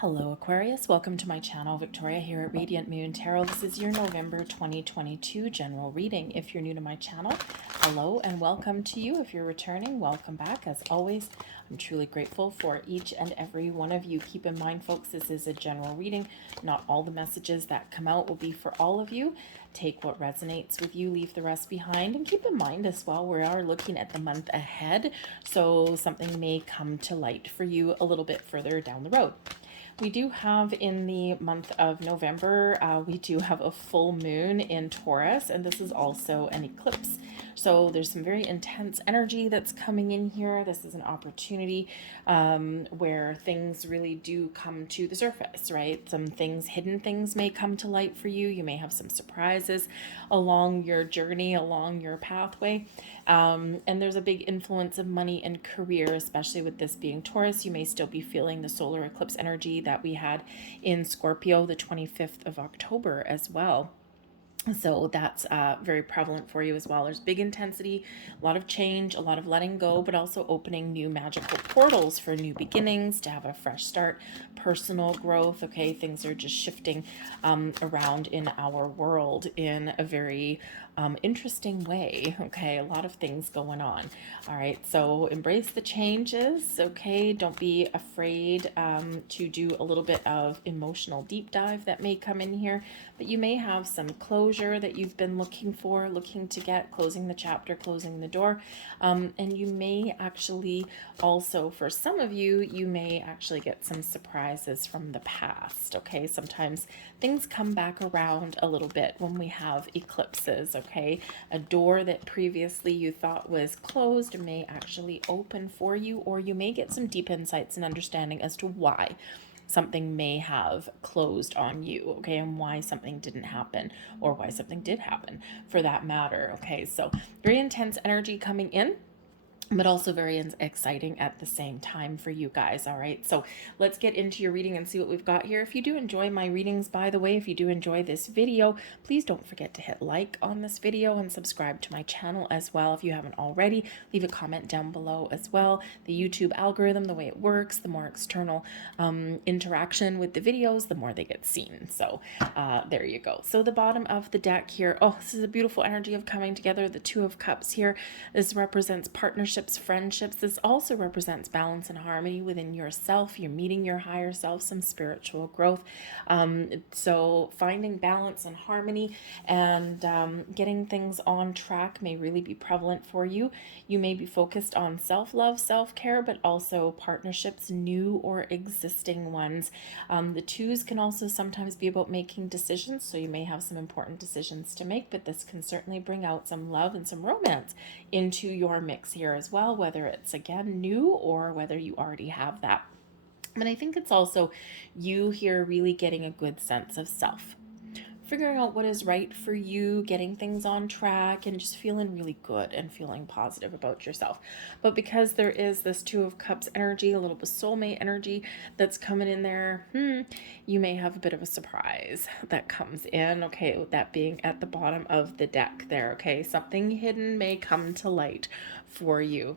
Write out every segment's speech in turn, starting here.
Hello Aquarius, welcome to my channel. Victoria here at Radiant Moon Tarot. This is your November 2022 general reading. If you're new to my channel, hello and welcome to you. If you're returning, welcome back. As always, I'm truly grateful for each and every one of you. Keep in mind, folks, this is a general reading. Not all the messages that come out will be for all of you. Take what resonates with you, leave the rest behind, and keep in mind as well, we are looking at the month ahead, so something may come to light for you a little bit further down the road. We do have in the month of November, we do have a full moon in Taurus, and this is also an eclipse. So there's some very intense energy that's coming in here. This is an opportunity where things really do come to the surface, right? Some things, hidden things may come to light for you. You may have some surprises along your journey, along your pathway. And there's a big influence of money and career, especially with this being Taurus. You may still be feeling the solar eclipse energy that we had in Scorpio the 25th of October as well. So that's very prevalent for you as well. There's big intensity, a lot of change, a lot of letting go, but also opening new magical portals for new beginnings, to have a fresh start, personal growth. Okay, things are just shifting around in our world in a very interesting way. Okay, a lot of things going on. All right, so embrace the changes. Okay, don't be afraid to do a little bit of emotional deep dive that may come in here, but you may have some closure that you've been looking for, looking to get, closing the chapter, closing the door. And you may actually also, for some of you, you may actually get some surprises from the past. Okay, sometimes things come back around a little bit when we have eclipses. Okay, a door that previously you thought was closed may actually open for you, or you may get some deep insights and understanding as to why something may have closed on you, okay, and why something didn't happen, or why something did happen for that matter. Okay, so very intense energy coming in, but also very exciting at the same time for you guys. All right, so let's get into your reading and see what we've got here. If you do enjoy my readings, by the way, if you do enjoy this video, please don't forget to hit like on this video and subscribe to my channel as well if you haven't already. Leave a comment down below as well. The YouTube algorithm, the way it works, the more external interaction with the videos, the more they get seen. So there you go. So the bottom of the deck here, oh, this is a beautiful energy of coming together. The Two of Cups here, this represents partnership, friendships. This also represents balance and harmony within yourself. You're meeting your higher self, some spiritual growth. So finding balance and harmony and getting things on track may really be prevalent for you. You may be focused on self-love, self-care, but also partnerships, new or existing ones. The twos can also sometimes be about making decisions, so you may have some important decisions to make, but this can certainly bring out some love and some romance into your mix here as well, whether it's again new or whether you already have that. But I think it's also you here really getting a good sense of self, figuring out what is right for you, getting things on track, and just feeling really good and feeling positive about yourself. But because there is this Two of Cups energy, a little bit soulmate energy that's coming in there, you may have a bit of a surprise that comes in. Okay, with that being at the bottom of the deck there. Okay, something hidden may come to light for you.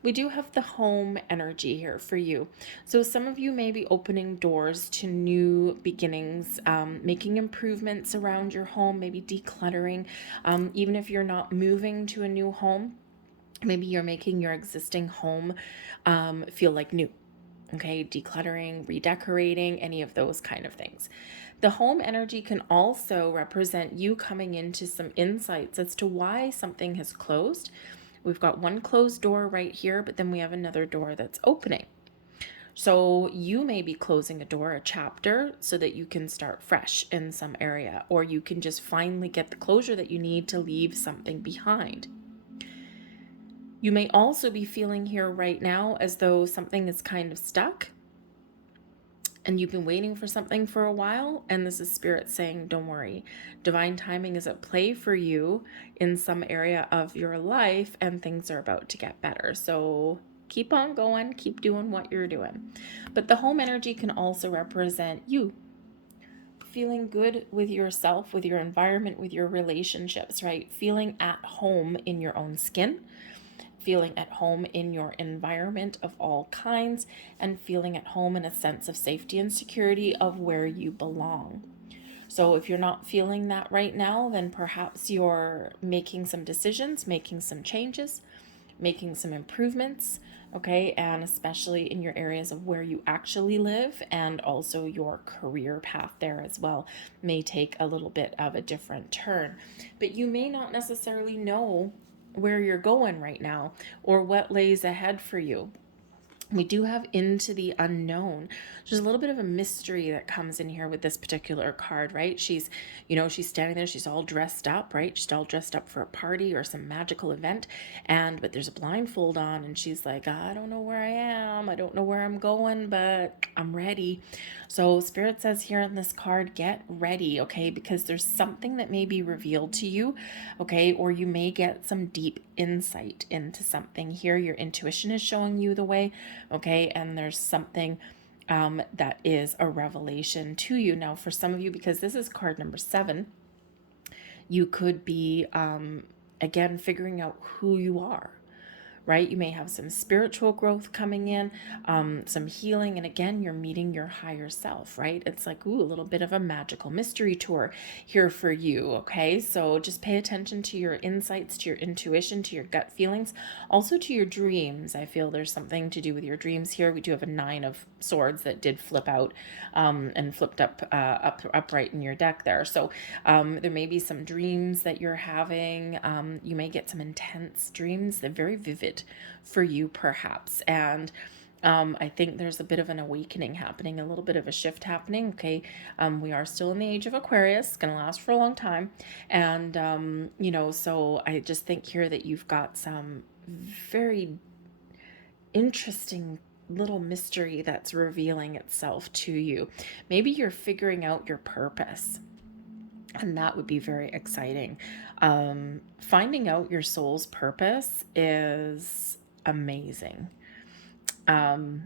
We do have the home energy here for you. So some of you may be opening doors to new beginnings, making improvements around your home, maybe decluttering. Even if you're not moving to a new home, maybe you're making your existing home feel like new. Okay, decluttering, redecorating, any of those kind of things. The home energy can also represent you coming into some insights as to why something has closed. We've got one closed door right here, but then we have another door that's opening. So you may be closing a door, a chapter, so that you can start fresh in some area, or you can just finally get the closure that you need to leave something behind. You may also be feeling here right now as though something is kind of stuck and you've been waiting for something for a while, and this is Spirit saying, don't worry. Divine timing is at play for you in some area of your life, and things are about to get better. So keep on going, keep doing what you're doing. But the home energy can also represent you feeling good with yourself, with your environment, with your relationships, right? Feeling at home in your own skin. feeling at home in your environment of all kinds, and feeling at home in a sense of safety and security of where you belong. So if you're not feeling that right now, then perhaps you're making some decisions, making some changes, making some improvements, okay? And especially in your areas of where you actually live, and also your career path there as well may take a little bit of a different turn. But you may not necessarily know where you're going right now or what lays ahead for you. We do have into the unknown. There's a little bit of a mystery that comes in here with this particular card, right? She's standing there, she's all dressed up, right? She's all dressed up for a party or some magical event, but there's a blindfold on, and she's like, I don't know where I am, I don't know where I'm going, but I'm ready. So Spirit says here on this card, get ready, okay? Because there's something that may be revealed to you, okay? Or you may get some deep insight into something here. Your intuition is showing you the way, okay? And there's something that is a revelation to you. Now, for some of you, because this is card number 7, you could be, again, figuring out who you are, right? You may have some spiritual growth coming in, some healing. And again, you're meeting your higher self, right? It's like, ooh, a little bit of a magical mystery tour here for you. Okay. So just pay attention to your insights, to your intuition, to your gut feelings, also to your dreams. I feel there's something to do with your dreams here. We do have a 9 of Swords that did flip out, and flipped upright in your deck there. So there may be some dreams that you're having. You may get some intense dreams. They're very vivid for you, perhaps. And I think there's a bit of an awakening happening, a little bit of a shift happening. Okay. We are still in the age of Aquarius. It's going to last for a long time. And, so I just think here that you've got some very interesting little mystery that's revealing itself to you. Maybe you're figuring out your purpose, and that would be very exciting. Finding out your soul's purpose is amazing. The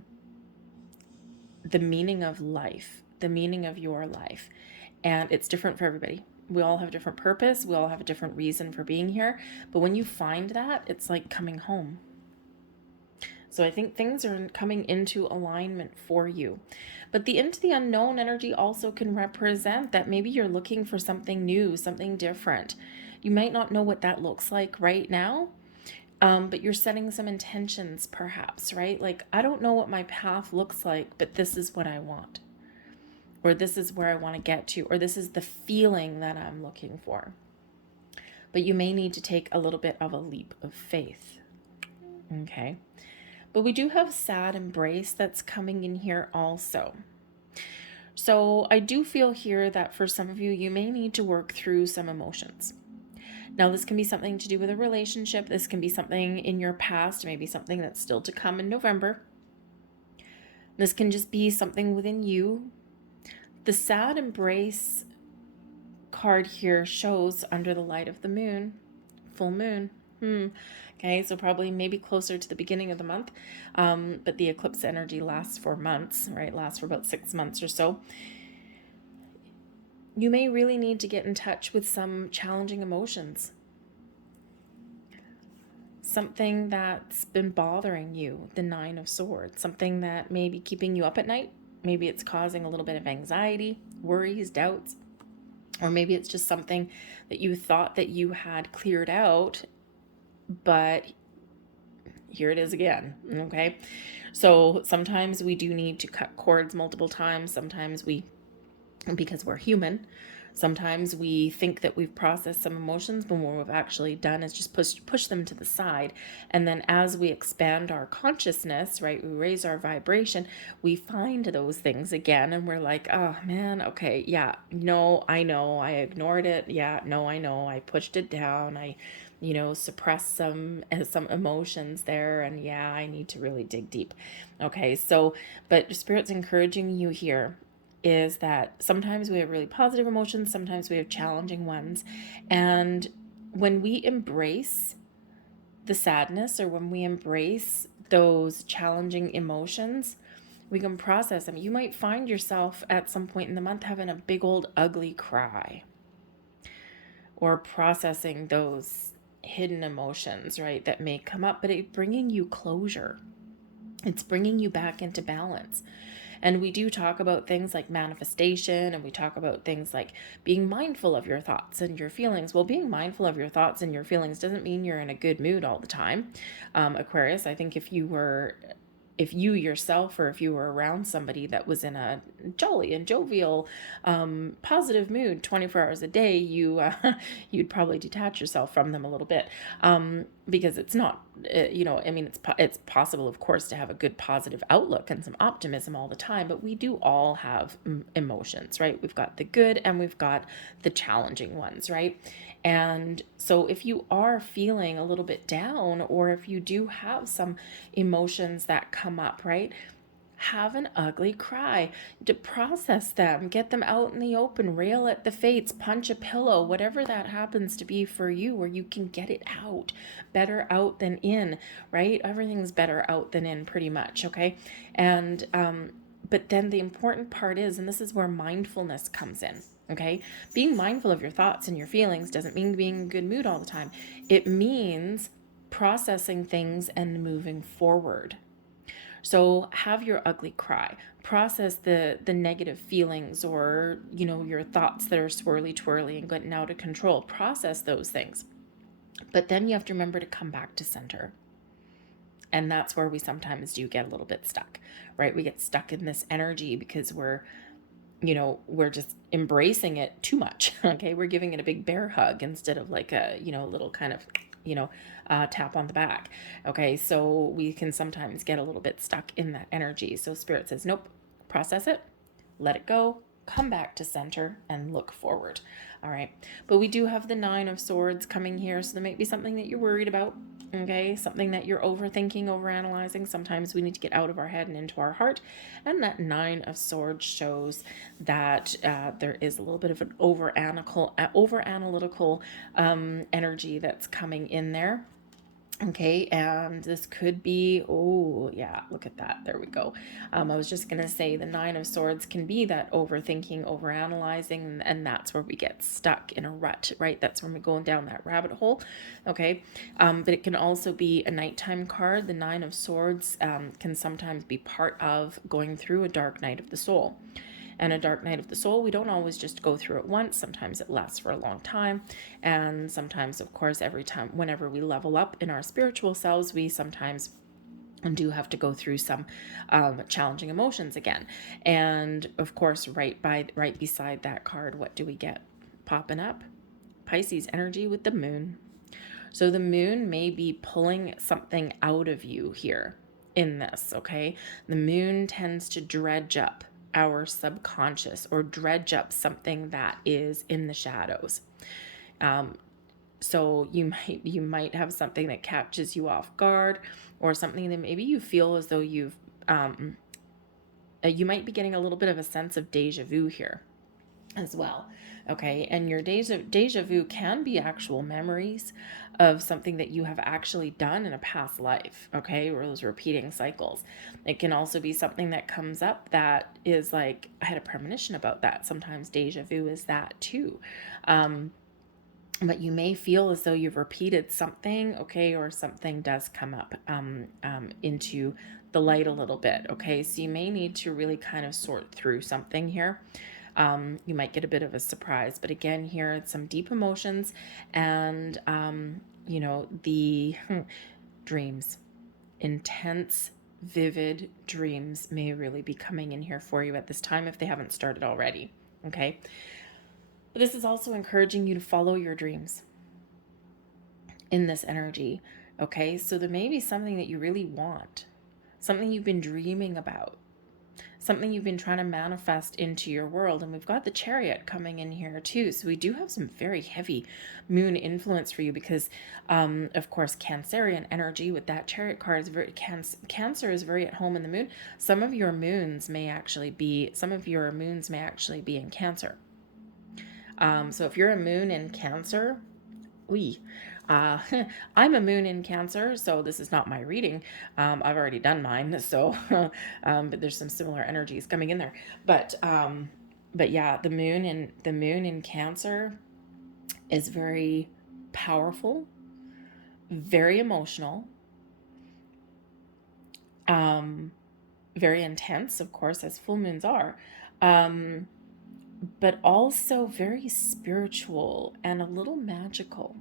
meaning of life, the meaning of your life. And it's different for everybody. We all have a different purpose. We all have a different reason for being here. But when you find that, it's like coming home. So I think things are coming into alignment for you. But the into the unknown energy also can represent that maybe you're looking for something new, something different. You might not know what that looks like right now, but you're setting some intentions perhaps, right? Like, I don't know what my path looks like, but this is what I want. Or this is where I want to get to, or this is the feeling that I'm looking for. But you may need to take a little bit of a leap of faith. Okay. But we do have sad embrace that's coming in here also. So I do feel here that for some of you, you may need to work through some emotions. Now, this can be something to do with a relationship. This can be something in your past, maybe something that's still to come in November. This can just be something within you. The sad embrace card here shows under the light of the moon, full moon. Okay, so probably maybe closer to the beginning of the month, but the eclipse energy lasts for months, right? Lasts for about 6 months or so. You may really need to get in touch with some challenging emotions. Something that's been bothering you, the 9 of Swords, something that may be keeping you up at night. Maybe it's causing a little bit of anxiety, worries, doubts, or maybe it's just something that you thought that you had cleared out, but here it is again. Okay. So sometimes we do need to cut cords multiple times. Sometimes because we're human, sometimes we think that we've processed some emotions, but what we've actually done is just push them to the side. And then as we expand our consciousness, right, we raise our vibration, we find those things again, and we're like, oh man, okay, yeah, no, I know, I ignored it. Yeah, no, I know, I pushed it down. I suppress some emotions there, and yeah, I need to really dig deep. Okay, so, but Spirit's encouraging you here is that sometimes we have really positive emotions, sometimes we have challenging ones, and when we embrace the sadness, or when we embrace those challenging emotions, we can process them. You might find yourself at some point in the month having a big old ugly cry, or processing those hidden emotions, right, that may come up, but it's bringing you closure. It's bringing you back into balance. And we do talk about things like manifestation, and we talk about things like being mindful of your thoughts and your feelings. Well, being mindful of your thoughts and your feelings doesn't mean you're in a good mood all the time. Aquarius, I think if you yourself, or if you were around somebody that was in a jolly and jovial, positive mood 24 hours a day, you'd probably detach yourself from them a little bit, because it's not, I mean, it's possible, of course, to have a good positive outlook and some optimism all the time, but we do all have emotions, right? We've got the good and we've got the challenging ones, right? And so if you are feeling a little bit down, or if you do have some emotions that come up, right? Have an ugly cry, to process them, get them out in the open, rail at the fates, punch a pillow, whatever that happens to be for you, where you can get it out. Better out than in, right? Everything's better out than in, pretty much, okay? And but then the important part is, and this is where mindfulness comes in, okay? Being mindful of your thoughts and your feelings doesn't mean being in a good mood all the time. It means processing things and moving forward. So have your ugly cry. Process the negative feelings, or your thoughts that are swirly twirly and getting out of control. Process those things. But then you have to remember to come back to center. And that's where we sometimes do get a little bit stuck, right? We get stuck in this energy because we're just embracing it too much. Okay. We're giving it a big bear hug instead of like a, little kind of, tap on the back. Okay. So we can sometimes get a little bit stuck in that energy. So Spirit says, nope, process it, let it go, come back to center, and look forward. All right. But we do have the Nine of Swords coming here. So there may be something that you're worried about. Okay. Something that you're overthinking, overanalyzing. Sometimes we need to get out of our head and into our heart. And that Nine of Swords shows that there is a little bit of an over analytical energy that's coming in there. Okay, and this could be, oh yeah, look at that, there we go. I was just gonna say the Nine of Swords can be that overthinking, overanalyzing, and that's where we get stuck in a rut, right? That's when we're going down that rabbit hole. Okay, but it can also be a nighttime card. The Nine of Swords can sometimes be part of going through a dark night of the soul. And a dark night of the soul, we don't always just go through it once. Sometimes it lasts for a long time. And sometimes, of course, every time, whenever we level up in our spiritual selves, we sometimes do have to go through some challenging emotions again. And of course, right beside that card, what do we get popping up? Pisces energy with the moon. So the moon may be pulling something out of you here in this, okay? The moon tends to dredge up our subconscious, or dredge up something that is in the shadows. So you might have something that catches you off guard, or something that maybe you feel as though you might be getting a little bit of a sense of deja vu here as well. Okay, and your deja vu can be actual memories of something that you have actually done in a past life, okay, or those repeating cycles. It can also be something that comes up that is like, I had a premonition about that. Sometimes deja vu is that too. But you may feel as though you've repeated something, okay, or something does come up into the light a little bit, okay? So you may need to really kind of sort through something here. You might get a bit of a surprise, but again, here it's some deep emotions, and the dreams, intense, vivid dreams may really be coming in here for you at this time if they haven't started already. Okay. But this is also encouraging you to follow your dreams in this energy. Okay. So there may be something that you really want, something you've been dreaming about, something you've been trying to manifest into your world. And we've got the Chariot coming in here too. So we do have some very heavy moon influence for you because, of course, Cancerian energy with that Chariot card is very, Cancer is very at home in the moon. Some of your moons may actually be in Cancer. So if you're a moon in Cancer, I'm a moon in Cancer, so this is not my reading. I've already done mine, so but there's some similar energies coming in there. But yeah, the moon in Cancer is very powerful, very emotional, very intense, of course, as full moons are, but also very spiritual and a little magical.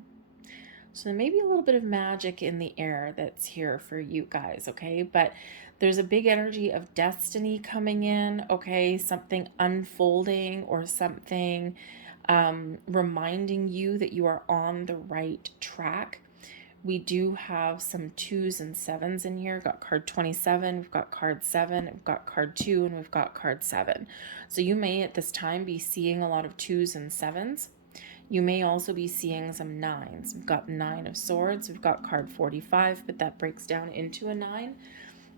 So there may be a little bit of magic in the air that's here for you guys, okay? But there's a big energy of destiny coming in, okay? Something unfolding or something reminding you that you are on the right track. We do have some 2s and 7s in here. We've got card 27, we've got card 7, we've got card 2, and we've got card 7. So you may at this time be seeing a lot of 2s and 7s. You may also be seeing some 9s. We've got 9 of Swords, we've got card 45, but that breaks down into a 9.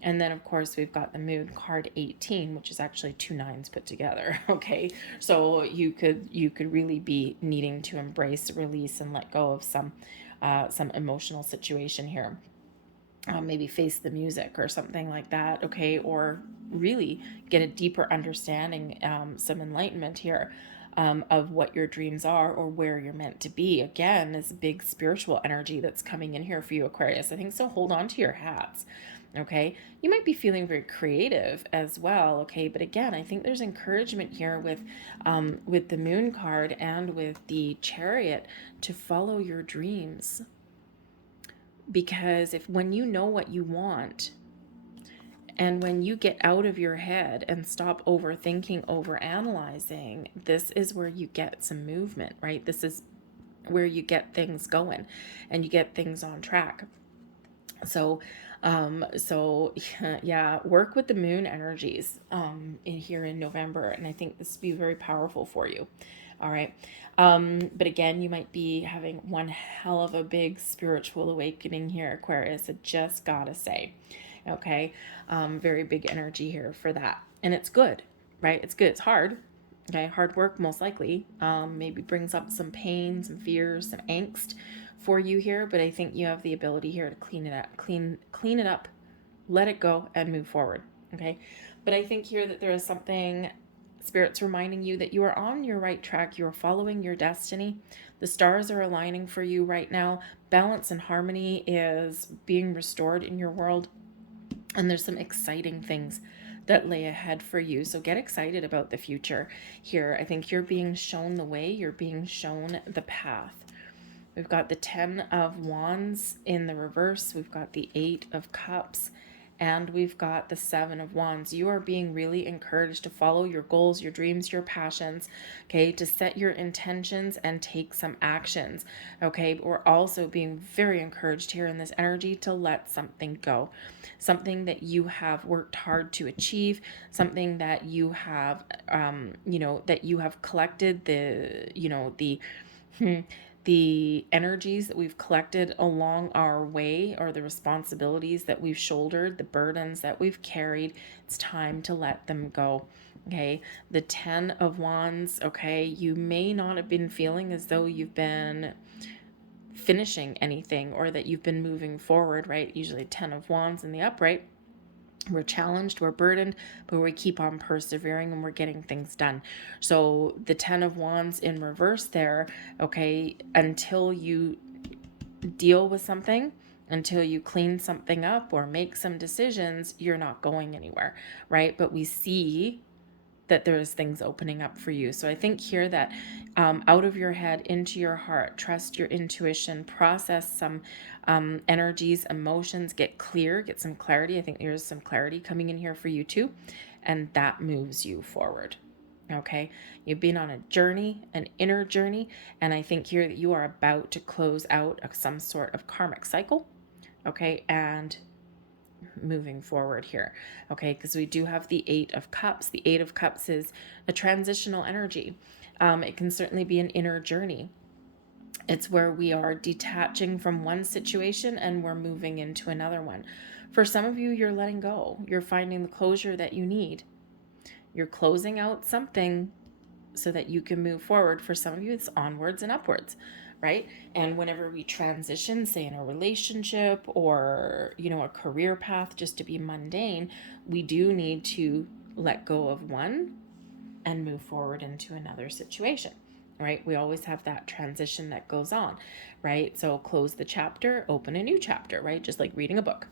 And then, of course, we've got the Moon card 18, which is actually 2 9s put together, okay? So you could really be needing to embrace, release, and let go of some emotional situation here. Maybe face the music or something like that, okay? Or really get a deeper understanding, some enlightenment here of what your dreams are or where you're meant to be. Again, this big spiritual energy that's coming in here for you, Aquarius. I think so. Hold on to your hats. Okay, you might be feeling very creative as well. Okay, but again, I think there's encouragement here with the Moon card and with the Chariot to follow your dreams. Because when you know what you want, and when you get out of your head and stop overthinking, overanalyzing, this is where you get some movement, right? This is where you get things going and you get things on track. So yeah, work with the Moon energies in here in November, and I think this will be very powerful for you. All right. But again, you might be having one hell of a big spiritual awakening here, Aquarius. I just gotta say, okay, very big energy here for that, and it's good, right? It's good. It's hard. Okay, hard work most likely. Maybe brings up some pain, some fears, some angst for you here, but I think you have the ability here to clean it up, clean it up, let it go, and move forward. Okay, but I think here that there is something, Spirit's reminding you that you are on your right track. You are following your destiny. The stars are aligning for you right now. Balance and harmony is being restored in your world, and there's some exciting things that lay ahead for you. So get excited about the future here. I think you're being shown the way, you're being shown the path. We've got the 10 of Wands in the reverse. We've got the 8 of Cups. And we've got the 7 of Wands. You are being really encouraged to follow your goals, your dreams, your passions, okay? To set your intentions and take some actions, okay? But we're also being very encouraged here in this energy to let something go. Something that you have worked hard to achieve, something that you have, that you have collected the energies that we've collected along our way, or the responsibilities that we've shouldered, the burdens that we've carried. It's time to let them go. Okay, the 10 of Wands, okay, you may not have been feeling as though you've been finishing anything or that you've been moving forward, right? Usually 10 of Wands in the upright. We're challenged, we're burdened, but we keep on persevering and we're getting things done. So the 10 of Wands in reverse there, okay, until you deal with something, until you clean something up or make some decisions, you're not going anywhere, right? But we see that there's things opening up for you. So I think here that out of your head into your heart, trust your intuition, process some energies, emotions, get clear, get some clarity. I think there's some clarity coming in here for you too. And that moves you forward. Okay, you've been on a journey, an inner journey, and I think here that you are about to close out some sort of karmic cycle. Okay, and moving forward here, okay, because we do have the 8 of Cups. The 8 of Cups is a transitional energy. It can certainly be an inner journey. It's where we are detaching from one situation and we're moving into another one. For some of you, you're letting go. You're finding the closure that you need. You're closing out something so that you can move forward. For some of you, it's onwards and upwards, right? And whenever we transition, say in a relationship or, a career path, just to be mundane, we do need to let go of one and move forward into another situation. right? We always have that transition that goes on, right? So close the chapter, open a new chapter, right? Just like reading a book.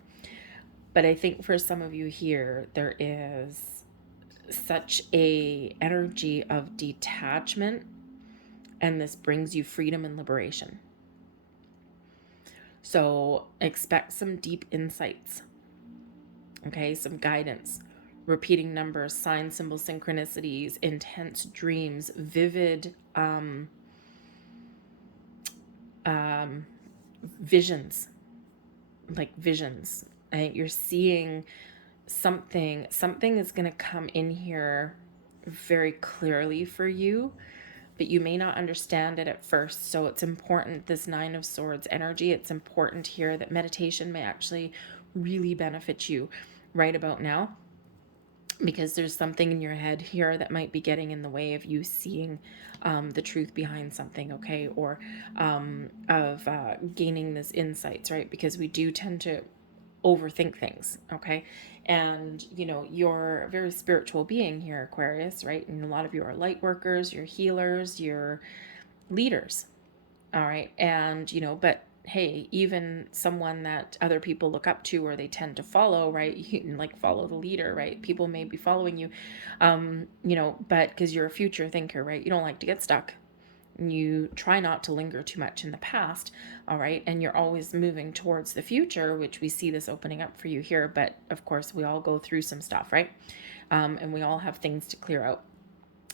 But I think for some of you here, there is such a energy of detachment, and this brings you freedom and liberation. So expect some deep insights, okay? Some guidance, repeating numbers, signs, symbols, synchronicities, intense dreams, vivid visions, like visions. I think you're seeing something is going to come in here very clearly for you, but you may not understand it at first. So it's important, this Nine of Swords energy, it's important here that meditation may actually really benefit you right about now, because there's something in your head here that might be getting in the way of you seeing the truth behind something, okay? Or of gaining this insights, right? Because we do tend to overthink things, okay? And you know, you're a very spiritual being here, Aquarius, right? And a lot of you are light workers, you're healers, you're leaders, all right? And you know, but hey, even someone that other people look up to or they tend to follow, right? You can like follow the leader, right? People may be following you, you know, but because you're a future thinker, right? You don't like to get stuck. You try not to linger too much in the past, all right? And you're always moving towards the future, which we see this opening up for you here. But of course, we all go through some stuff, right? And we all have things to clear out.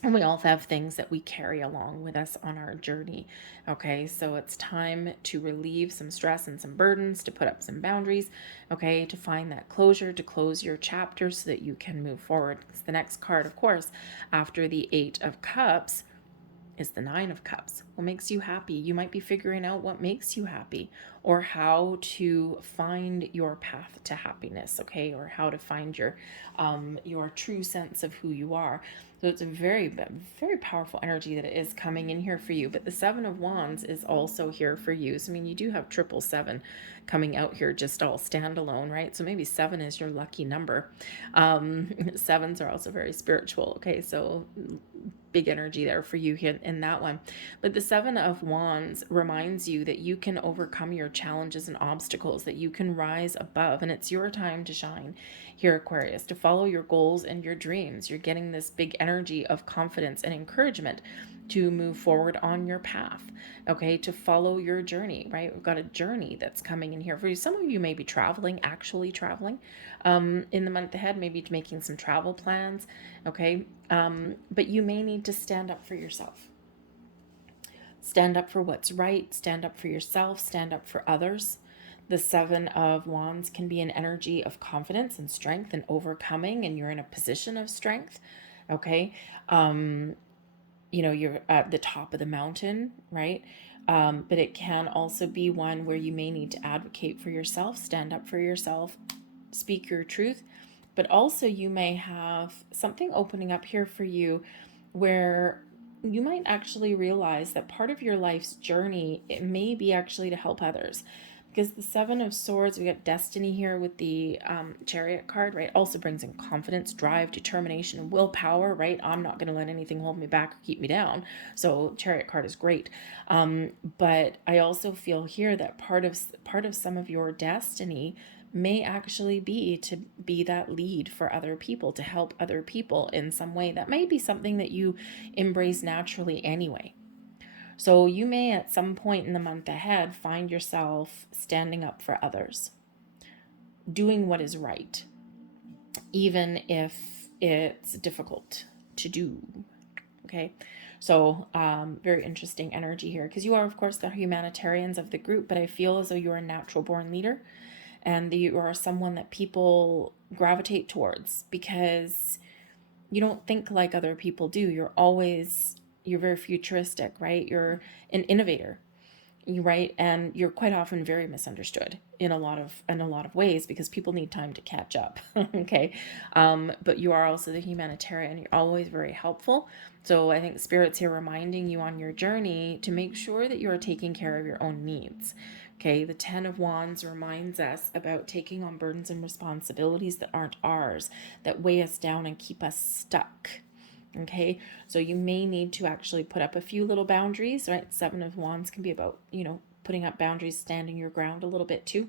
And we all have things that we carry along with us on our journey. Okay, so it's time to relieve some stress and some burdens, to put up some boundaries, okay, to find that closure, to close your chapter so that you can move forward. Because the next card, of course, after the Eight of Cups, is the Nine of Cups. What makes you happy? You might be figuring out what makes you happy, or how to find your path to happiness, okay? Or how to find your true sense of who you are. So it's a very, very powerful energy that is coming in here for you. But the Seven of Wands is also here for you. So I mean, you do have 777 coming out here, just all standalone, right? So maybe 7 is your lucky number. Sevens are also very spiritual, okay? So big energy there for you here in that one. But the Seven of Wands reminds you that you can overcome your challenges and obstacles, that you can rise above, and it's your time to shine here, Aquarius, to follow your goals and your dreams. You're getting this big energy of confidence and encouragement to move forward on your path, okay, to follow your journey, right? We've got a journey that's coming in here for you. Some of you may be traveling, actually traveling in the month ahead, maybe making some travel plans, okay? But you may need to stand up for yourself. Stand up for what's right, stand up for yourself, stand up for others. The Seven of Wands can be an energy of confidence and strength and overcoming, and you're in a position of strength, okay? You know, you're at the top of the mountain, right? But it can also be one where you may need to advocate for yourself, stand up for yourself, speak your truth. But also you may have something opening up here for you where you might actually realize that part of your life's journey, it may be actually to help others. Because the Seven of Swords, we got destiny here with the Chariot card, right? Also brings in confidence, drive, determination, and willpower, right? I'm not going to let anything hold me back or keep me down. So Chariot card is great. But I also feel here that part of some of your destiny may actually be to be that lead for other people, to help other people in some way. That may be something that you embrace naturally anyway. So you may at some point in the month ahead find yourself standing up for others, doing what is right, even if it's difficult to do. Okay, so very interesting energy here, because you are, of course, the humanitarians of the group, but I feel as though you're a natural born leader, and you are someone that people gravitate towards because you don't think like other people do. You're very futuristic, right? You're an innovator, right? And you're quite often very misunderstood in a lot of ways, because people need time to catch up. Okay, but you are also the humanitarian. You're always very helpful. So I think Spirit's here reminding you on your journey to make sure that you are taking care of your own needs. Okay, the Ten of Wands reminds us about taking on burdens and responsibilities that aren't ours, that weigh us down and keep us stuck. Okay, so you may need to actually put up a few little boundaries, right? Seven of Wands can be about, putting up boundaries, standing your ground a little bit too.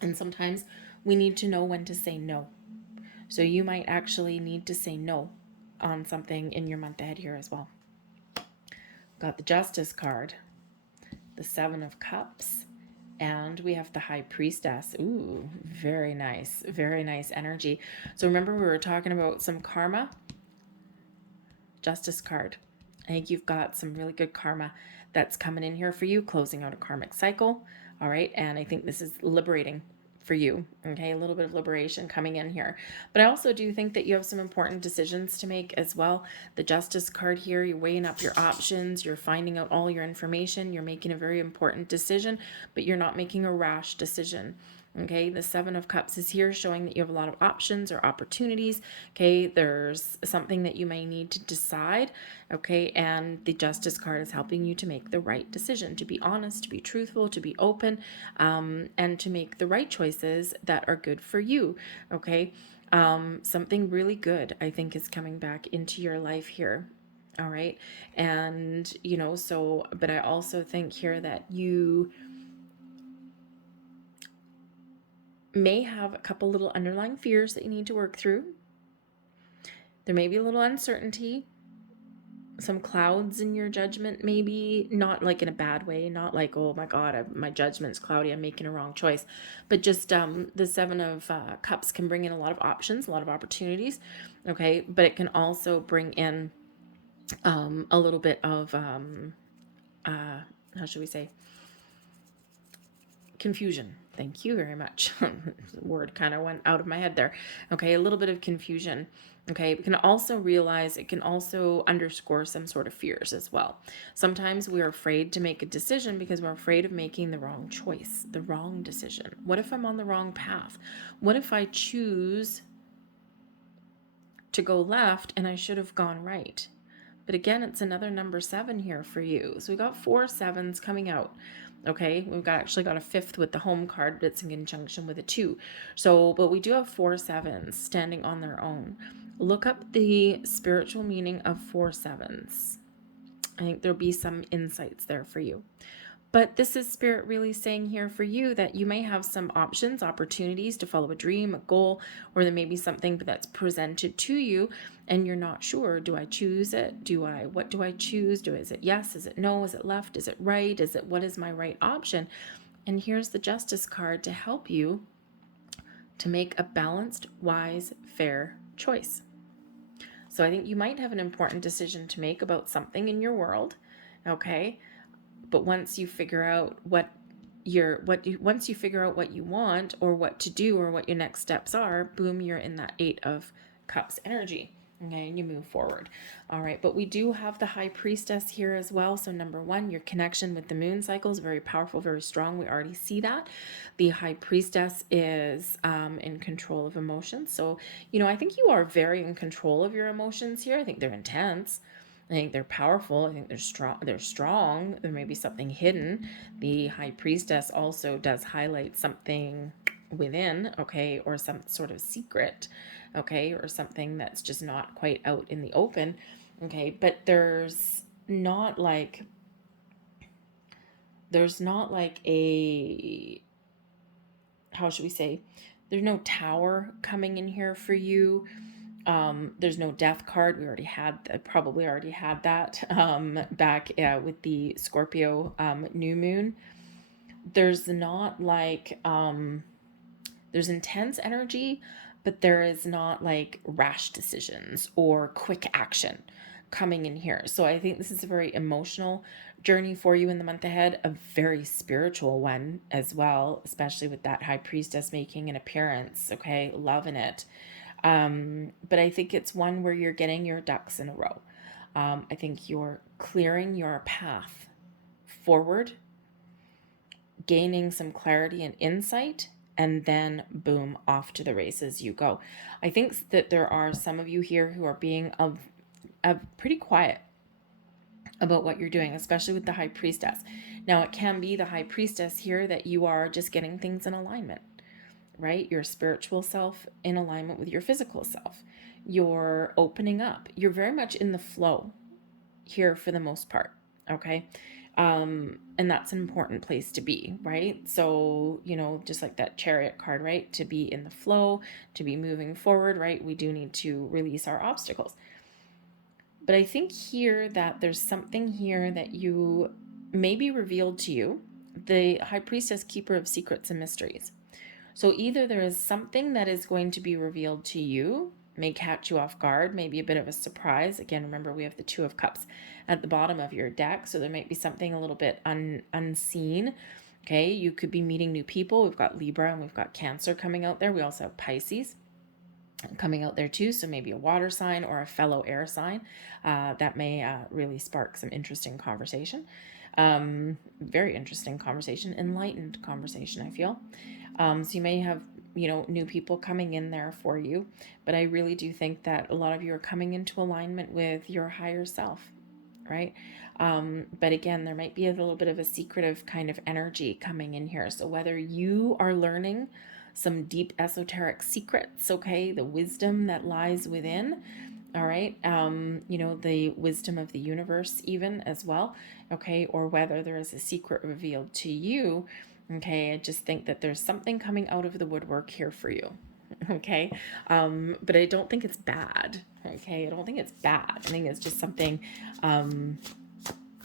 And sometimes we need to know when to say no. So you might actually need to say no on something in your month ahead here as well. Got the Justice card, the Seven of Cups, and we have the High Priestess. Ooh, very nice energy. So remember we were talking about some karma? Justice card. I think you've got some really good karma that's coming in here for you, closing out a karmic cycle. All right. And I think this is liberating for you. Okay. A little bit of liberation coming in here. But I also do think that you have some important decisions to make as well. The Justice card here, you're weighing up your options. You're finding out all your information. You're making a very important decision, but you're not making a rash decision. Okay, the Seven of Cups is here showing that you have a lot of options or opportunities. Okay, there's something that you may need to decide. Okay, and the Justice card is helping you to make the right decision, to be honest, to be truthful, to be open, and to make the right choices that are good for you. Okay, something really good, I think, is coming back into your life here. All right, and but I also think here that you may have a couple little underlying fears that you need to work through. There may be a little uncertainty, some clouds in your judgment, maybe not like in a bad way, not like, oh my God, my judgment's cloudy, I'm making a wrong choice, but just the Seven of Cups can bring in a lot of options, a lot of opportunities. Okay, but it can also bring in a little bit of how should we say, confusion. Thank you very much. The word kind of went out of my head there. Okay, a little bit of confusion. Okay, we can also realize it can also underscore some sort of fears as well. Sometimes we are afraid to make a decision because we're afraid of making the wrong choice, the wrong decision. What if I'm on the wrong path? What if I choose to go left and I should have gone right? But again, it's another number 7 here for you. So we got 4 sevens coming out. Okay, we've actually got a 5th with the home card, but it's in conjunction with a 2. So, but we do have 4 sevens standing on their own. Look up the spiritual meaning of 4 sevens. I think there'll be some insights there for you. But this is Spirit really saying here for you that you may have some options, opportunities to follow a dream, a goal, or there may be something that's presented to you and you're not sure. Do I choose it? What do I choose? Is it yes? Is it no? Is it left? Is it right? What is my right option? And here's the Justice card to help you to make a balanced, wise, fair choice. So I think you might have an important decision to make about something in your world. Okay. But once you figure out what you want or what to do or what your next steps are, boom, you're in that 8 of Cups energy. Okay, and you move forward. All right, but we do have the High Priestess here as well. So number 1, your connection with the moon cycle is very powerful, very strong. We already see that. The High Priestess is in control of emotions. So, I think you are very in control of your emotions here. I think they're intense. I think they're powerful. I think they're strong. There may be something hidden. The High Priestess also does highlight something within, okay, or some sort of secret, okay, or something that's just not quite out in the open, okay, but there's not like a, how should we say, there's no tower coming in here for you. There's no death card. Probably already had that back with the Scorpio new moon. There's not like, there's intense energy, but there is not like rash decisions or quick action coming in here. So I think this is a very emotional journey for you in the month ahead, a very spiritual one as well, especially with that High Priestess making an appearance. Okay, loving it. But I think it's one where you're getting your ducks in a row. I think you're clearing your path forward, gaining some clarity and insight, and then boom, off to the races you go. I think that there are some of you here who are being pretty quiet about what you're doing, especially with the High Priestess. Now, it can be the High Priestess here that you are just getting things in alignment. right? Your spiritual self in alignment with your physical self. You're opening up. You're very much in the flow here for the most part, okay? And that's an important place to be, right? So, you know, just like that Chariot card, right? To be in the flow, to be moving forward, right? We do need to release our obstacles. But I think here that there's something here that you may be revealed to you, the High Priestess, Keeper of Secrets and Mysteries. So either there is something that is going to be revealed to you, may catch you off guard, maybe a bit of a surprise. Again, remember we have the Two of Cups at the bottom of your deck, so there might be something a little bit unseen. Okay, you could be meeting new people. We've got Libra and we've got Cancer coming out there. We also have Pisces coming out there too, so maybe a water sign or a fellow air sign. That may really spark some interesting conversation. Very interesting conversation, enlightened conversation, I feel. So you may have, you know, new people coming in there for you, but I really do think that a lot of you are coming into alignment with your higher self, right? But again, there might be a little bit of a secretive kind of energy coming in here. So whether you are learning some deep esoteric secrets, okay, the wisdom that lies within, all right, you know, the wisdom of the universe even as well, okay, or whether there is a secret revealed to you, okay, I just think that there's something coming out of the woodwork here for you, okay, but I don't think it's bad, okay, I don't think it's bad, I think it's just something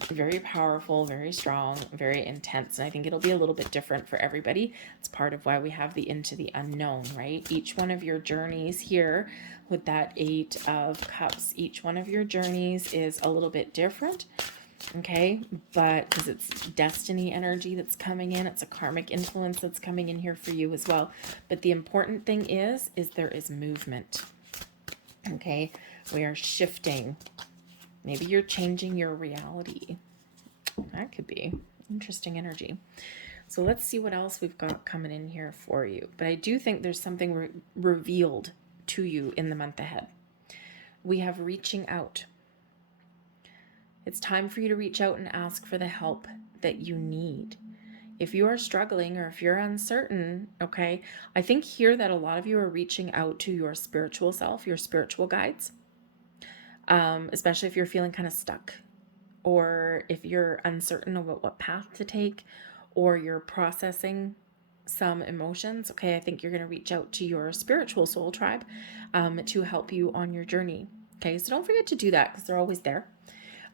very powerful, very strong, very intense. And I think it'll be a little bit different for everybody. It's part of why we have the into the unknown, right? Each one of your journeys here with that Eight of Cups, each one of your journeys is a little bit different. Okay, but because it's destiny energy that's coming in, it's a karmic influence that's coming in here for you as well. But the important thing is there is movement. Okay, we are shifting. Maybe you're changing your reality. That could be interesting energy. So let's see what else we've got coming in here for you. But I do think there's something revealed to you in the month ahead. We have reaching out. It's time for you to reach out and ask for the help that you need. If you are struggling or if you're uncertain, okay, I think here that a lot of you are reaching out to your spiritual self, your spiritual guides, especially if you're feeling kind of stuck, or if you're uncertain about what path to take, or you're processing some emotions, okay, I think you're going to reach out to your spiritual soul tribe to help you on your journey. Okay, so don't forget to do that because they're always there.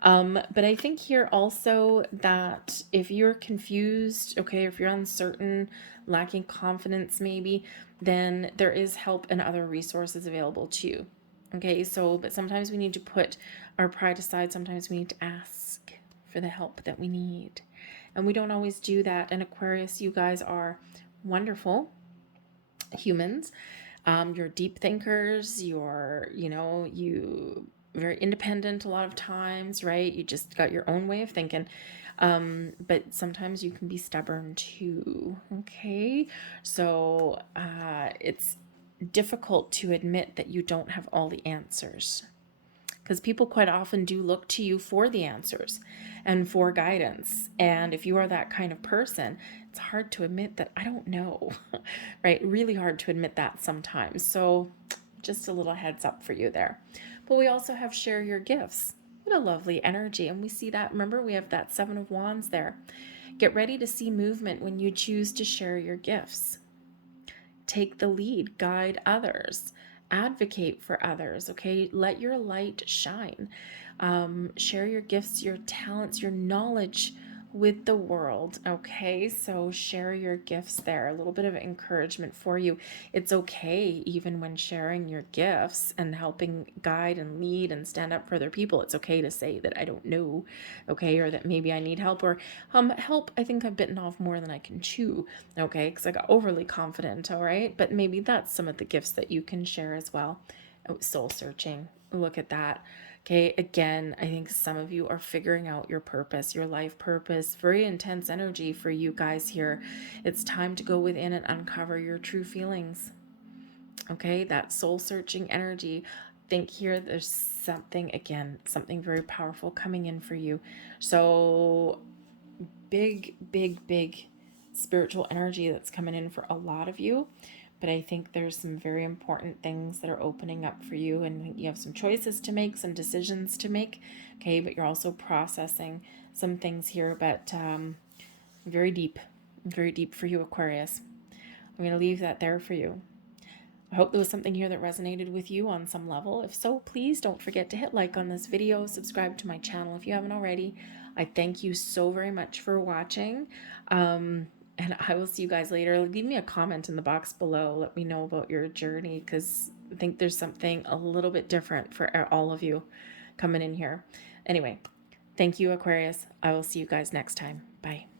But I think here also that if you're confused, okay, if you're uncertain, lacking confidence maybe, then there is help and other resources available to you. Okay, so, but sometimes we need to put our pride aside. Sometimes we need to ask for the help that we need. And we don't always do that. And Aquarius, you guys are wonderful humans. You're deep thinkers. You're, you know, you very independent a lot of times, right? You just got your own way of thinking. But sometimes you can be stubborn too. Okay, so it's difficult to admit that you don't have all the answers, because people quite often do look to you for the answers and for guidance. And if you are that kind of person, it's hard to admit that I don't know, right? Really hard to admit that sometimes. So just a little heads up for you there. But we also have share your gifts. What a lovely energy. And we see that, remember, we have that Seven of Wands there. Get ready to see movement when you choose to share your gifts. Take the lead, guide others, advocate for others, okay? Let your light shine. Share your gifts, your talents, your knowledge with the world, okay? So share your gifts there. A little bit of encouragement for you. It's okay, even when sharing your gifts and helping guide and lead and stand up for other people, it's okay to say that I don't know, okay? Or that maybe I need help, or help, I think I've bitten off more than I can chew, okay? Because I got overly confident, all right? But maybe that's some of the gifts that you can share as well. Oh, soul searching. Look at that. Okay, again, I think some of you are figuring out your purpose, your life purpose. Very intense energy for you guys here. It's time to go within and uncover your true feelings. Okay, that soul searching energy. Think here there's something, again, something very powerful coming in for you. So big spiritual energy that's coming in for a lot of you. but I think there's some very important things that are opening up for you, and you have some choices to make, some decisions to make, okay? But you're also processing some things here, but very deep for you, Aquarius. I'm going to leave that there for you. I hope there was something here that resonated with you on some level. If so, please don't forget to hit like on this video, subscribe to my channel if you haven't already. I thank you so very much for watching. And I will see you guys later. Leave me a comment in the box below. Let me know about your journey, because I think there's something a little bit different for all of you coming in here. Anyway, thank you, Aquarius. I will see you guys next time. Bye.